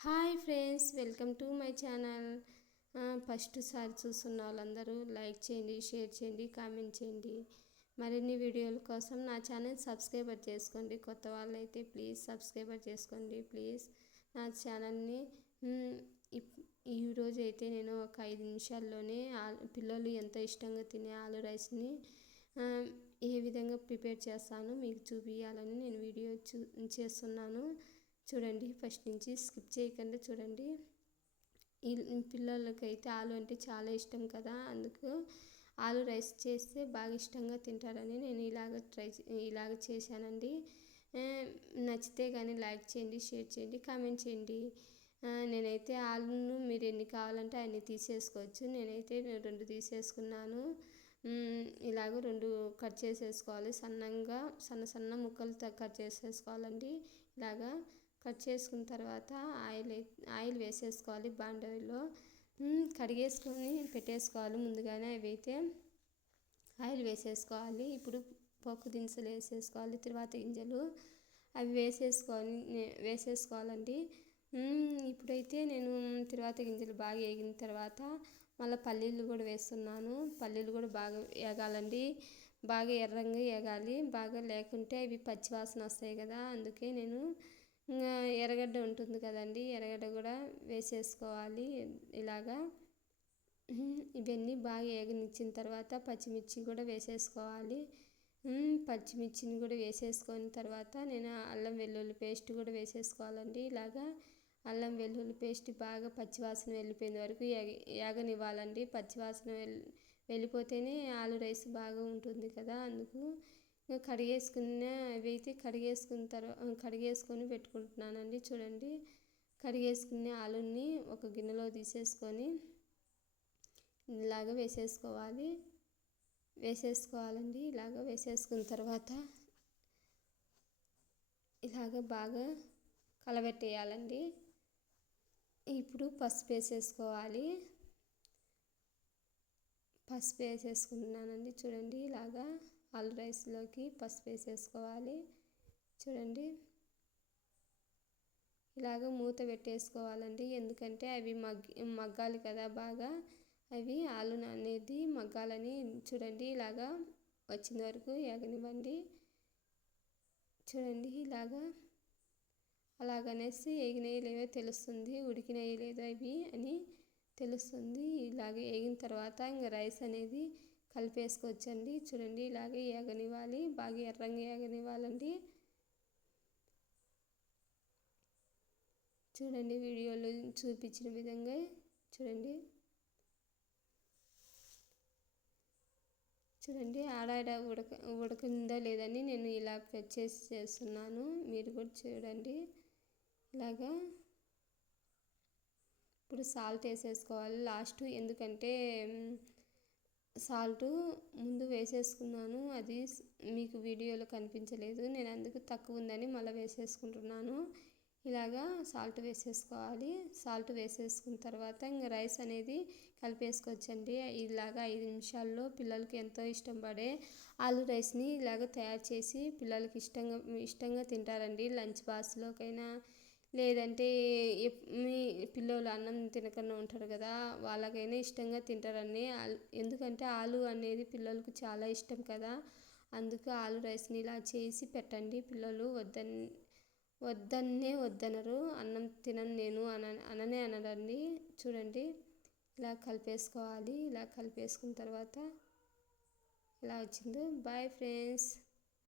Hi friends welcome to my channel. First సారి చూస్తున్న వాళ్ళందరూ like చేయండి షేర్ చేయండి కామెంట్ చేయండి. మరిన్ని వీడియోల కోసం నా ఛానల్ సబ్స్క్రైబర్ చేసుకోండి. కొత్త వాళ్ళైతే ప్లీజ్ సబ్స్క్రైబర్ చేసుకోండి. ప్లీజ్ నా ఛానల్ని ఈరోజు అయితే నేను ఒక ఐదు నిమిషాల్లోనే పిల్లలు ఎంతో ఇష్టంగా తినే ఆలు రైస్ని ఏ విధంగా ప్రిపేర్ చేస్తాను మీకు చూపించాలని నేను వీడియో చూ చేస్తున్నాను. చూడండి ఫస్ట్ నుంచి స్కిప్ చేయకుండా చూడండి. ఈ పిల్లలకైతే ఆలు అంటే చాలా ఇష్టం కదా అందుకు ఆలు రైస్ చేస్తే బాగా ఇష్టంగా తింటారని నేను ఇలాగ ట్రై ఇలాగ చేశానండి. నచ్చితే కానీ లైక్ చేయండి షేర్ చేయండి కామెంట్ చేయండి. నేనైతే ఆలును మీరు ఎన్ని కావాలంటే అన్ని తీసేసుకోవచ్చు. నేనైతే రెండు తీసేసుకున్నాను. ఇలాగ రెండు కట్ చేసేసుకోవాలి. సన్నంగా సన్న సన్న ముక్కలు కట్ చేసేసుకోవాలండి. ఇలాగా కట్ చేసుకున్న తర్వాత ఆయిల్ ఆయిల్ వేసేసుకోవాలి బాండవిలో కడిగేసుకొని పెట్టేసుకోవాలి ముందుగానే అవి అయితే ఆయిల్ వేసేసుకోవాలి. ఇప్పుడు పప్పు దినుసులు వేసేసుకోవాలి తర్వాత గింజలు అవి వేసేసుకొని వేసేసుకోవాలండి. ఇప్పుడైతే నేను తర్వాత గింజలు బాగా వేగిన తర్వాత మళ్ళీ పల్లీలు కూడా వేస్తున్నాను. పల్లీలు కూడా బాగా వేగాలండి. బాగా ఎర్రంగా వేగాలి. బాగా లేకుంటే అవి పచ్చివాసన వస్తాయి కదా అందుకే నేను ఎర్రగడ్డ ఉంటుంది కదండి ఎర్రగడ్డ కూడా వేసేసుకోవాలి. ఇలాగా ఇవన్నీ బాగా ఏగనిచ్చిన తర్వాత పచ్చిమిర్చి కూడా వేసేసుకోవాలి. పచ్చిమిర్చిని కూడా వేసేసుకున్న తర్వాత నేను అల్లం వెల్లుల్లి పేస్ట్ కూడా వేసేసుకోవాలండి. ఇలాగా అల్లం వెల్లుల్లి పేస్ట్ బాగా పచ్చివాసన వెళ్ళిపోయిన వరకు ఏగనివ్వాలండి. పచ్చివాసన వెళ్ళి వెళ్ళిపోతేనే ఆలు రైస్ బాగా ఉంటుంది కదా అందుకు కడిగేసుకున్న అవి అయితే కడిగేసుకున్న తర్వాత కడిగేసుకొని పెట్టుకుంటున్నానండి. చూడండి. కడిగేసుకున్న ఆలుని ఒక గిన్నెలో తీసేసుకొని ఇలాగ వేసేసుకోవాలి. వేసేసుకోవాలండి. ఇలాగ వేసేసుకున్న తర్వాత ఇలాగ బాగా కలబెట్టేయాలండి. ఇప్పుడు పసుపు వేసేసుకోవాలి. పసుపు వేసేసుకుంటున్నానండి. చూడండి. ఇలాగా ఆలు రైస్లోకి పసుపు వేసేసుకోవాలి. చూడండి. ఇలాగ మూత పెట్టేసుకోవాలండి. ఎందుకంటే అవి మగ్గి మగ్గాలి కదా బాగా. అవి ఆలు అనేది మగ్గాలని చూడండి. ఇలాగా వచ్చిన వరకు ఎగనివ్వండి. చూడండి. ఇలాగా అలాగనేసి ఎగినాయి లేవో తెలుస్తుంది. ఉడికినాయి లేదో అవి అని తెలుస్తుంది. ఇలాగే ఏగిన తర్వాత ఇంకా రైస్ అనేది కలిపేసుకోవచ్చండి. చూడండి ఇలాగే ఏగనివ్వాలి. బాగా ఎర్రంగా ఏగనివ్వాలండి. చూడండి వీడియోలో చూపించిన విధంగా చూడండి. చూడండి ఆడాడ ఉడక ఉడకందా లేదని నేను ఇలా చేసి చేస్తున్నాను. మీరు కూడా చూడండి. ఇలాగా ఇప్పుడు సాల్ట్ వేసేసుకోవాలి. లాస్ట్ ఎందుకంటే సాల్ట్ ముందు వేసేసుకున్నాను. అది మీకు వీడియోలో కనిపించలేదు. నేను అందుకు తక్కువ ఉందని మళ్ళీ వేసేసుకుంటున్నాను. ఇలాగా సాల్ట్ వేసేసుకోవాలి. సాల్ట్ వేసేసుకున్న తర్వాత ఇంకా రైస్ అనేది కలిపేసుకోవచ్చండి ఇలాగా ఐదు నిమిషాల్లో పిల్లలకి ఎంతో ఇష్టం పడే ఆలు రైస్ని ఇలాగ తయారు చేసి పిల్లలకి ఇష్టంగా ఇష్టంగా తింటారండి. లంచ్ బాక్స్లోకైనా లేదంటే మీ పిల్లలు అన్నం తినకుండా ఉంటారు కదా వాళ్ళకైనా ఇష్టంగా తింటారని ఎందుకంటే ఆలు అనేది పిల్లలకు చాలా ఇష్టం కదా అందుకు ఆలు రైస్ని ఇలా చేసి పెట్టండి. పిల్లలు వద్దన్ వద్దన్నే వద్దనరు. అన్నం తినను నేను అన అననే అనరండి. చూడండి ఇలా కలిపేసుకోవాలి. ఇలా కలిపేసుకున్న తర్వాత ఇలా వచ్చింది. Bye friends.